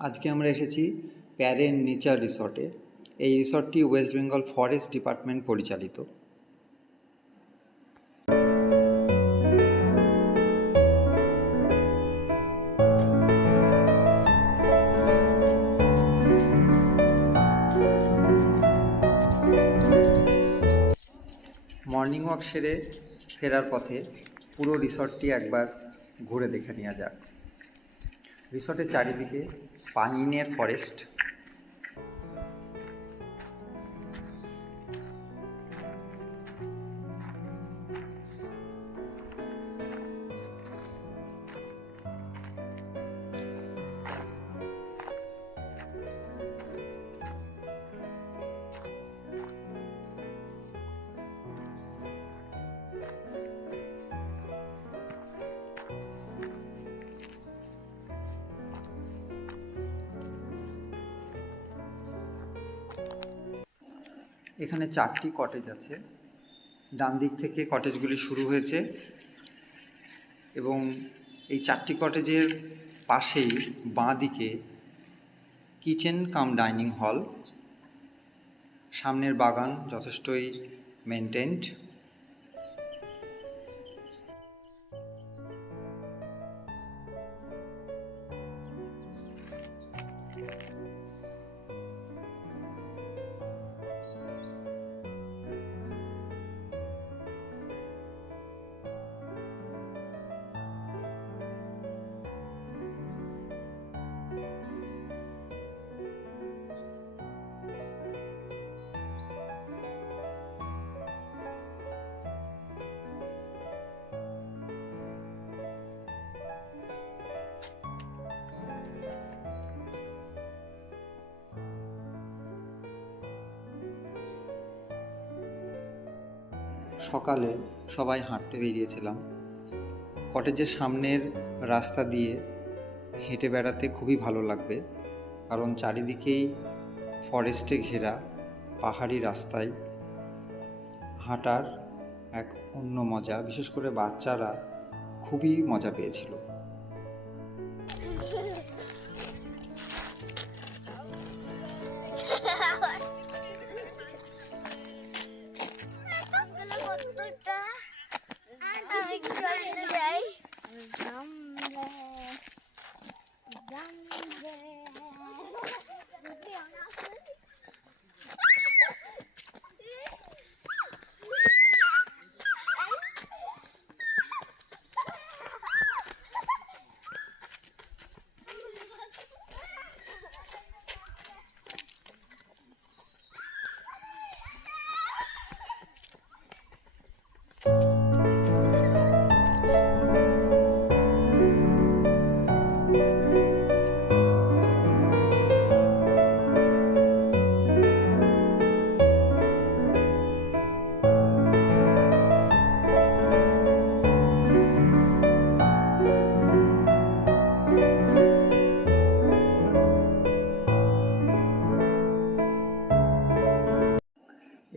আজকে আমরা এসেছি প্যারেন নেচার রিসর্টে। এই রিসর্টটি ওয়েস্ট বেঙ্গল ফরেস্ট ডিপার্টমেন্ট পরিচালিত। মর্নিং ওয়াক সেরে ফেরার পথে পুরো রিসর্টটি একবার ঘুরে দেখে নেওয়া যাক। রিসর্টের চারিদিকে পাইনের ফরেস্ট। এখানে 4টি কটেজ আছে। ডান দিক থেকে কটেজগুলি শুরু হয়েছে এবং এই 4টি কটেজের পাশেই বাঁ দিকে কিচেন কাম ডাইনিং হল। সামনের বাগান যথেষ্টই মেনটেন্ড। সকালে সবাই হাঁটতে বেরিয়েছিলাম। কটেজের সামনের রাস্তা দিয়ে হেঁটে বেড়াতে খুবই ভালো লাগবে, কারণ চারিদিকেই ফরেস্টে ঘেরা পাহাড়ি রাস্তায় হাঁটার এক অন্য মজা। বিশেষ করে বাচ্চারা খুবই মজা পেয়েছিল।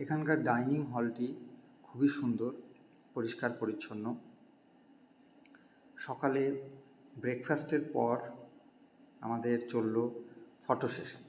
এখানকার ডাইনিং হলটি খুবই সুন্দর, পরিষ্কার পরিচ্ছন্ন। সকালে ব্রেকফাস্টের পর আমাদের চলল ফটো সেশন।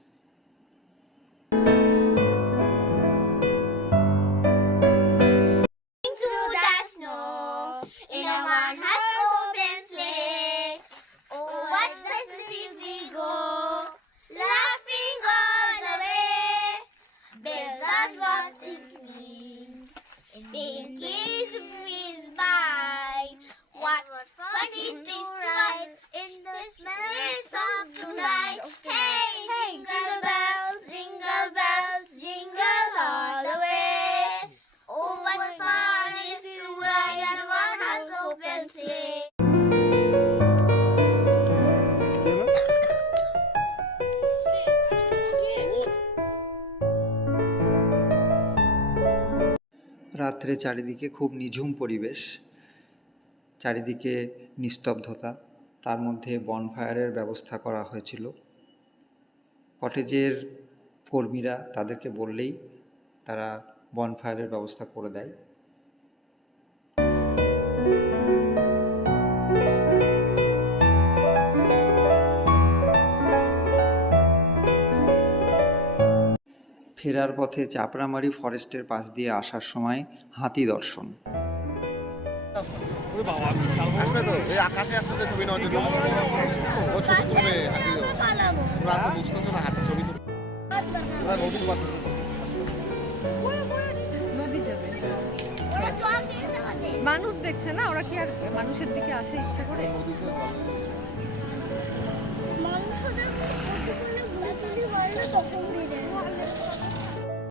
রাত্রে চারিদিকে খুব নিঝুম পরিবেশ, চারিদিকে নিস্তব্ধতা। তার মধ্যে বনফায়ারের ব্যবস্থা করা হয়েছিল। কটেজের কর্মীরা তাদেরকে বললেই তারা বনফায়ারের ব্যবস্থা করে দেয়। ফেরার পথে চাপড়ামারি ফরেস্টের পাশ দিয়ে আসার সময় হাতি দর্শন। আকাশে আসতে ছবি নেওয়ার জন্য ও ছবি তুলবে হাতি ওরা তো বুঝতেছে না হাতি ছবি তুলবে ওরা নদীর পাশে নদী যাবে মানুষ দেখছে না, ওরা কি আর মানুষের দিকে আসে ইচ্ছা করে? মানুষের